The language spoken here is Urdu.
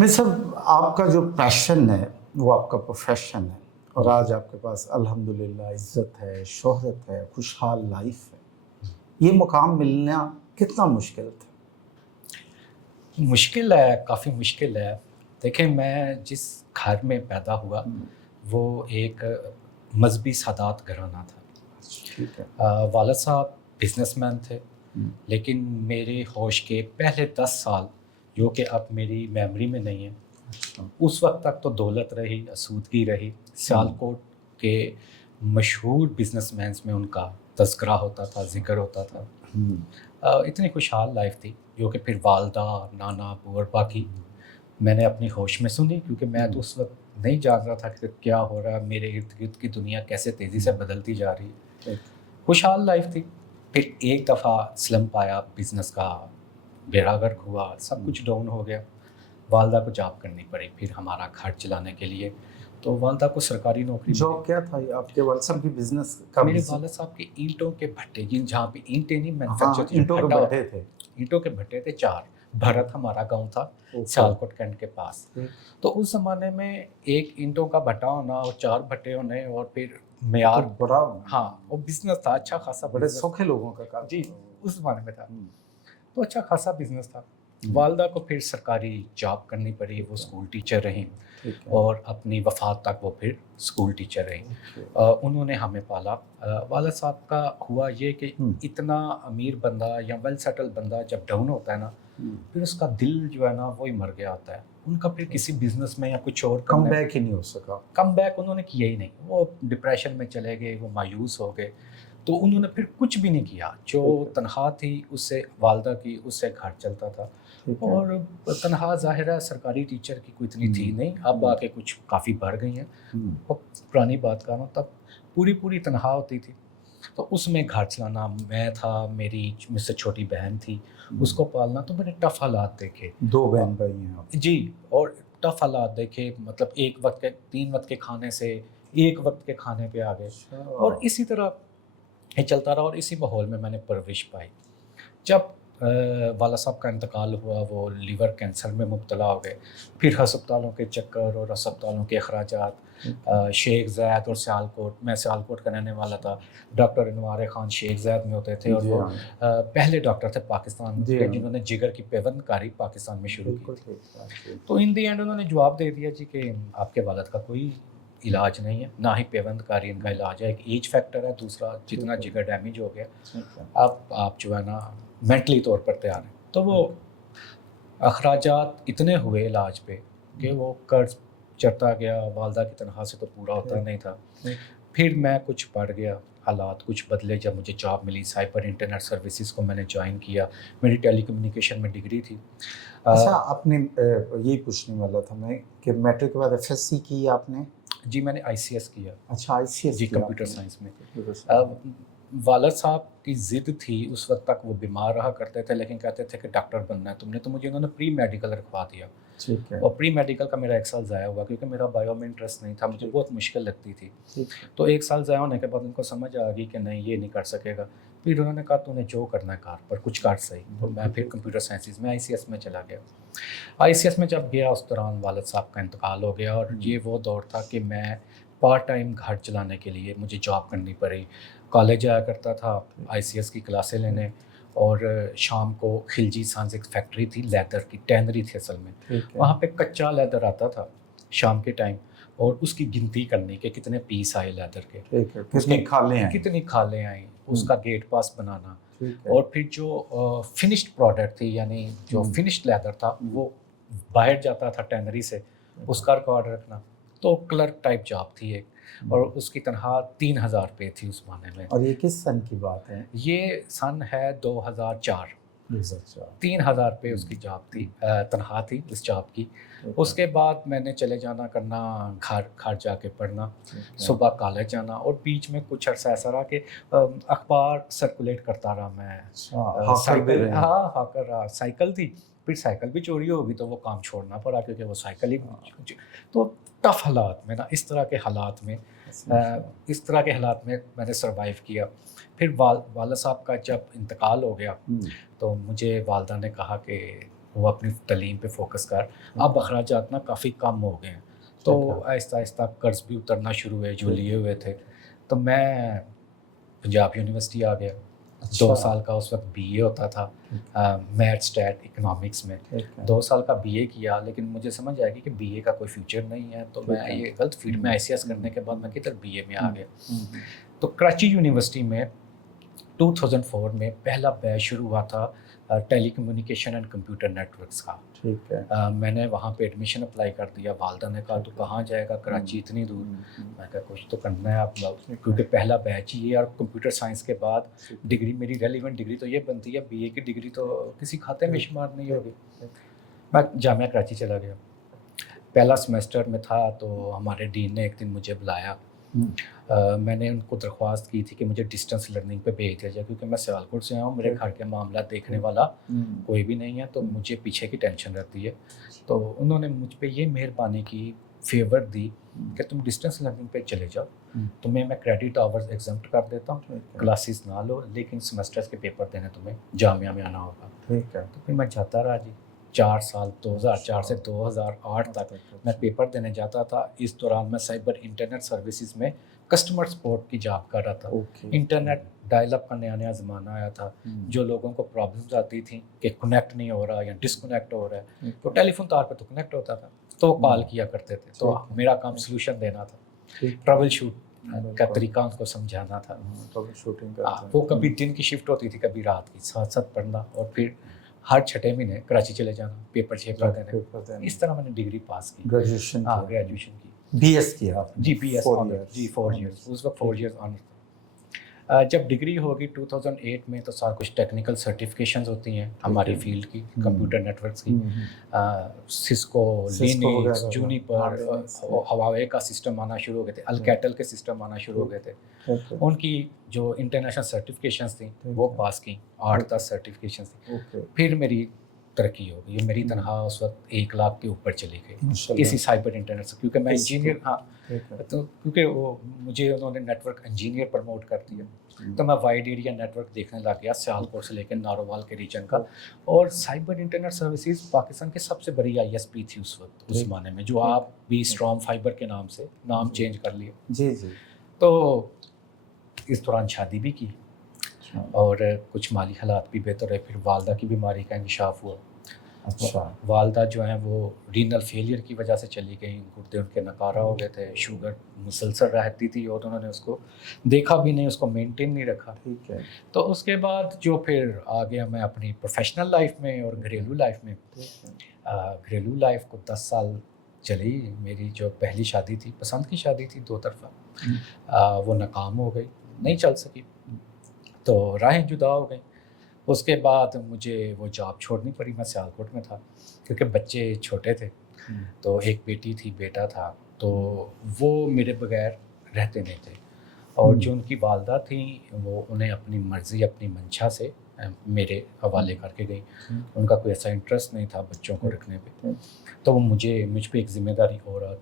میں صاحب آپ کا جو پیشن ہے وہ آپ کا پروفیشن ہے، اور آج آپ کے پاس الحمدللہ عزت ہے، شہرت ہے، خوشحال لائف ہے، یہ مقام ملنا کتنا مشکل تھا؟ مشکل ہے، کافی مشکل ہے۔ دیکھیں، میں جس گھر میں پیدا ہوا وہ ایک مذہبی سادات گھرانہ تھا۔ ٹھیک ہے۔ والد صاحب بزنس مین تھے، لیکن میرے ہوش کے پہلے 10 سال جو کہ اب میری میموری میں نہیں ہے، اس وقت تک تو دولت رہی، اسودگی رہی۔ سیالکوٹ کے مشہور بزنس مینز میں ان کا تذکرہ ہوتا تھا، ذکر ہوتا تھا۔ اتنی خوشحال لائف تھی جو کہ پھر والدہ، نانا، ابو اور باقی میں نے اپنی ہوش میں سنی، کیونکہ میں تو اس وقت نہیں جان رہا تھا کہ کیا ہو رہا ہے، میرے ارد گرد کی دنیا کیسے تیزی سے بدلتی جا رہی ہے۔ خوشحال لائف تھی۔ پھر ایک دفعہ سلمپ آیا، بزنس کا بیڑا غرق ہوا، سب کچھ ڈاؤن ہو گیا۔ والدہ کو جاب کرنی پڑی پھر ہمارا گھر چلانے کے لیے۔ تو والدہ کو سرکاری نوکری جاب کیا تھا؟ آپ کے والد صاحب کی بزنس کا؟ میرے والد صاحب کے اینٹوں کے بھٹے، جہاں پہ اینٹیں نہیں مینوفیکچر، اینٹوں کے بھٹے تھے۔ اینٹوں کے بھٹے تھے 4۔ بھرت ہمارا گاؤں تھا سیالکوٹ کینٹ کے پاس۔ تو اس زمانے میں ایک اینٹوں کا بھٹا ہونا اور 4 بھٹے ہونے، اور پھر معیار بڑا، ہاں، وہ بزنس تھا اچھا خاصا، بڑے سوکھے لوگوں کا کام جی اس زمانے میں تھا، تو اچھا خاصا بزنس تھا۔ والدہ کو پھر سرکاری جاب کرنی پڑی، وہ اسکول ٹیچر رہیں، اور اپنی وفات تک وہ پھر اسکول ٹیچر رہیں۔ انہوں نے ہمیں پالا۔ والد صاحب کا ہوا یہ کہ اتنا امیر بندہ یا ویل سیٹل بندہ جب ڈاؤن ہوتا ہے نا، پھر اس کا دل جو ہے نا وہی مر گیا ہوتا ہے۔ ان کا پھر کسی بزنس میں یا کچھ اور کم بیک ہی نہیں ہو سکا۔ کم بیک انہوں نے کیا ہی نہیں، وہ ڈپریشن میں چلے گئے، وہ مایوس ہو گئے۔ تو انہوں نے پھر کچھ بھی نہیں کیا، جو تنخواہ تھی اس سے والدہ کی، اس سے گھر چلتا تھا۔ اور تنخواہ ظاہر ہے سرکاری ٹیچر کی کوئی اتنی تھی نہیں، اب آ کے کچھ کافی بڑھ گئی ہیں۔ پرانی بات کر رہا ہوں، تب پوری تنخواہ ہوتی تھی۔ تو اس میں گھر چلانا، میں تھا، میری مجھ سے چھوٹی بہن تھی، اس کو پالنا، تو میں نے ٹف حالات دیکھے۔ 2 بہن بھائی ہیں آپ؟ جی، اور ٹف حالات دیکھے، مطلب 3 وقت کے کھانے سے 1 وقت کے کھانے پہ آ گئے، اور اسی طرح یہ چلتا رہا، اور اسی ماحول میں میں نے پرورش پائی۔ جب والد صاحب کا انتقال ہوا، وہ لیور کینسر میں مبتلا ہو گئے، پھر ہسپتالوں کے چکر اور ہسپتالوں کے اخراجات۔ شیخ زاید اور سیالکوٹ، میں سیالکوٹ کا رہنے والا تھا، ڈاکٹر انوار خان شیخ زاید میں ہوتے تھے، اور وہ پہلے ڈاکٹر تھے پاکستان کے جنہوں نے جگر کی پیوند کاری پاکستان میں شروع کی تھی۔ تو ان دی اینڈ انہوں نے جواب دے دیا جی کہ آپ کے والد کا کوئی علاج نہیں ہے، نہ ہی پیوند کاری ان کا علاج ہے، ایک ایج فیکٹر ہے، دوسرا جتنا جگر ڈیمیج ہو گیا، اب آپ جو ہے نا مینٹلی طور پر تیار ہیں۔ تو وہ اخراجات اتنے ہوئے علاج پہ کہ وہ قرض چڑھتا گیا، والدہ کی تنخواہ سے تو پورا ہوتا نہیں تھا۔ پھر میں کچھ بڑھ گیا، حالات کچھ بدلے جب مجھے جاب ملی، سائبر انٹرنیٹ سروسز کو میں نے جوائن کیا، میری ٹیلی کمیونیکیشن میں ڈگری تھی۔ اچھا، آپ نے یہی پوچھنے والا تھا میں کہ میٹرک کے بعد ایف ایس سی کی آپ نے؟ جی، میں نے آئی سی ایس کیا۔ اچھا، آئی سی ایس جی، کمپیوٹر سائنس میں۔ والد صاحب کی ضد تھی، اس وقت تک وہ بیمار رہا کرتے تھے، لیکن کہتے تھے کہ ڈاکٹر بننا ہے تم نے، تو مجھے انہوں نے پری میڈیکل رکھوا دیا۔ اور پری میڈیکل کا میرا 1 سال ضائع ہوا، کیونکہ میرا بایو میں انٹرسٹ نہیں تھا، مجھے بہت مشکل لگتی تھی۔ تو 1 سال ضائع ہونے کے بعد ان کو سمجھ آ گئی کہ نہیں، یہ نہیں کر سکے گا۔ پھر انہوں نے کہا تو نے جو کرنا ہے کار پر کچھ کر صحیح۔ تو میں پھر کمپیوٹر سائنسز میں آئی سی ایس میں چلا گیا۔ آئی سی ایس میں جب گیا، اس دوران والد صاحب کا انتقال ہو گیا، اور یہ وہ دور تھا کہ میں پارٹ ٹائم گھر چلانے کے لیے مجھے جاب کرنی پڑی۔ کالج آیا کرتا تھا آئی سی ایس کی کلاسیں لینے، اور شام کو خلجی سانز ایک فیکٹری تھی لیدر کی، ٹینری تھی اصل میں، وہاں پہ کچا لیدر آتا تھا شام کے ٹائم، اور اس کی گنتی کرنی کہ کتنے پیس آئے لیدر کے، کتنی کھالیں آئیں، اس کا گیٹ پاس بنانا، اور پھر جو فنشڈ پروڈکٹ تھی، یعنی جو فنشڈ لیدر تھا وہ باہر جاتا تھا ٹینری سے، اس کا ریکارڈ رکھنا۔ تو کلرک ٹائپ جاب تھی ایک، اور اس کی تنخواہ 3,000 روپے تھی اس زمانے میں۔ اور یہ کس سن کی بات ہے؟ یہ سن ہے 2004۔ 3,000 روپے اس کی جاب تھی، تنخواہ تھی اس جاب کی۔ اس کے بعد میں نے چلے جانا کرنا گھر جا کے پڑھنا، صبح کالج جانا، اور بیچ میں کچھ عرصہ ایسا رہا کہ اخبار سرکولیٹ کرتا رہا میں۔ ہاکر رہا، سائیکل تھی، پھر سائیکل بھی چوری ہوگی تو وہ کام چھوڑنا پڑا، کیونکہ وہ سائیکل ہی۔ تو ٹف حالات میں نا، اس طرح کے حالات میں میں نے سروائیو کیا۔ پھر والد صاحب کا جب انتقال ہو گیا تو مجھے والدہ نے کہا کہ وہ اپنی تعلیم پہ فوکس کر. اب اخراجات نا کافی کم ہو گئے ہیں, تو آہستہ آہستہ قرض بھی اترنا شروع ہوئے جو لیے ہوئے تھے. تو میں پنجاب یونیورسٹی آ گیا. 2 سال کا اس وقت بی اے ہوتا تھا میتھ اسٹیٹ اکنامکس میں. 2 سال کا بی اے کیا, لیکن مجھے سمجھ آئے گی کہ بی اے کا کوئی فیوچر نہیں ہے, تو میں یہ غلط فیلڈ میں آئی سی ایس کرنے کے بعد میں کدھر بی اے میں آ گیا. تو کراچی یونیورسٹی میں 2004 میں پہلا بیچ شروع ہوا تھا ٹیلی کمیونیکیشن اینڈ کمپیوٹر نیٹورکس کا. ٹھیک ہے. میں نے وہاں پہ ایڈمیشن اپلائی کر دیا. والدہ نے کہا تو کہاں جائے گا, کراچی اتنی دور. میں کہا کچھ تو کرنا ہے آپ, کیونکہ پہلا بیچ ہی ہے اور کمپیوٹر سائنس کے بعد ڈگری میری ریلیونٹ ڈگری تو یہ بنتی ہے, بی اے کی ڈگری تو کسی کھاتے میں شمار نہیں ہوگی. میں جامعہ کراچی چلا گیا. پہلا سیمسٹر میں تھا تو ہمارے ڈین نے ایک دن مجھے بلایا. میں نے ان کو درخواست کی تھی کہ مجھے ڈسٹینس لرننگ پہ بھیج دیا جائے, کیونکہ میں سیالکوٹ سے ہوں, میرے گھر کے معاملات دیکھنے والا کوئی بھی نہیں ہے, تو مجھے پیچھے کی ٹینشن رہتی ہے. تو انہوں نے مجھ پہ یہ مہربانی کی, فیور دی کہ تم ڈسٹینس لرننگ پہ چلے جاؤ, تمہیں میں کریڈٹ آورز ایگزمپٹ کر دیتا ہوں, کلاسز نہ لو, لیکن سیمسٹرز کے پیپر دینے تمہیں جامعہ میں آنا ہوگا. ٹھیک ہے. تو پھر میں جاتا رہا جی. 4 سال 2004 سے 2008 تک میں پیپر دینے جاتا تھا. اس دوران میں سائبر انٹرنیٹ سروسز میں کسٹمر سپورٹ کی جاب کر رہا تھا. انٹرنیٹ ڈائل اپ کا نیا زمانہ آیا تھا. جو لوگوں کو پرابلمز آتی تھیں کہ کنیکٹ نہیں ہو رہا یا ڈسکنیکٹ ہو رہا ہے, تو ٹیلی فون تار پہ تو کنیکٹ ہوتا تھا, تو کال کیا کرتے تھے. تو میرا کام سلوشن دینا تھا, ٹربل شوٹ کا طریقہ ان کو سمجھانا تھا. وہ کبھی دن کی شفٹ ہوتی تھی, کبھی رات کی, ساتھ ساتھ پڑھنا, اور پھر ہر 6 مہینے کراچی چلے جانا پیپر چیک کر دینے. اس طرح میں نے ڈگری پاس کی, گریجویشن گریجویشن کی. بی ایس کیا جی, بی ایس جی 4 ایئرس, اس وقت 4 ایئرس آنر تھا. جب ڈگری ہوگی 2008 میں تو سارا کچھ ٹیکنیکل سرٹیفکیشنز ہوتی ہیں ہماری فیلڈ کی, کمپیوٹر نیٹورکس کی. سسکو, لینکس, جونیپر, ہواوے کا سسٹم آنا شروع ہو گئے تھے, الکیٹل کے سسٹم آنا شروع ہو گئے تھے. ان کی جو انٹرنیشنل سرٹیفکیشنز تھیں وہ پاس کی, 8-10 سرٹیفکیشنز تھیں. پھر میری ترقی ہو گئی. میری تنخواہ اس وقت 1 لاکھ کے اوپر چلی گئی کسی سائبر انٹرنیٹ سے, کیونکہ میں انجینئر, تو کیونکہ وہ مجھے انہوں نے نیٹ ورک انجینئر پروموٹ کر دیا. تو میں وائڈ ایریا نیٹ ورک دیکھنے لگ گیا, سیالکوٹ سے لے کے نارووال کے ریجن کا. اور سائبر انٹرنیٹ سروسز پاکستان کی سب سے بڑی آئی ایس پی تھی اس وقت, اس زمانے میں, جو آپ بھی اسٹرام فائبر کے نام سے نام چینج کر لیے. جی جی. تو اس دوران شادی بھی کی, اور کچھ مالی حالات بھی بہتر ہے. پھر والدہ کی بیماری کا انکشاف ہوا. اچھا. والدہ جو ہیں وہ رینل فیلئر کی وجہ سے چلی گئیں, گردے ان کے نکارہ ہو گئے تھے, شوگر مسلسل رہتی تھی, اور انہوں نے اس کو دیکھا بھی نہیں, اس کو مینٹین نہیں رکھا. ٹھیک ہے. تو اس کے بعد جو پھر آ گیا میں اپنی پروفیشنل لائف میں اور گھریلو لائف میں. گھریلو لائف کو 10 سال چلی. میری جو پہلی شادی تھی, پسند کی شادی تھی 2 طرفہ, وہ ناکام ہو گئی, نہیں چل سکی, تو راہیں جدا ہو گئیں. اس کے بعد مجھے وہ جاب چھوڑنی پڑی. میں سیالکوٹ میں تھا کیونکہ بچے چھوٹے تھے, تو ایک بیٹی تھی, بیٹا تھا, تو وہ میرے بغیر رہتے نہیں تھے. اور جو ان کی والدہ تھیں وہ انہیں اپنی مرضی, اپنی منشا سے میرے حوالے کر کے گئی. ان کا کوئی ایسا انٹرسٹ نہیں تھا بچوں کو رکھنے پہ. تو وہ مجھ پہ ایک ذمہ داری اور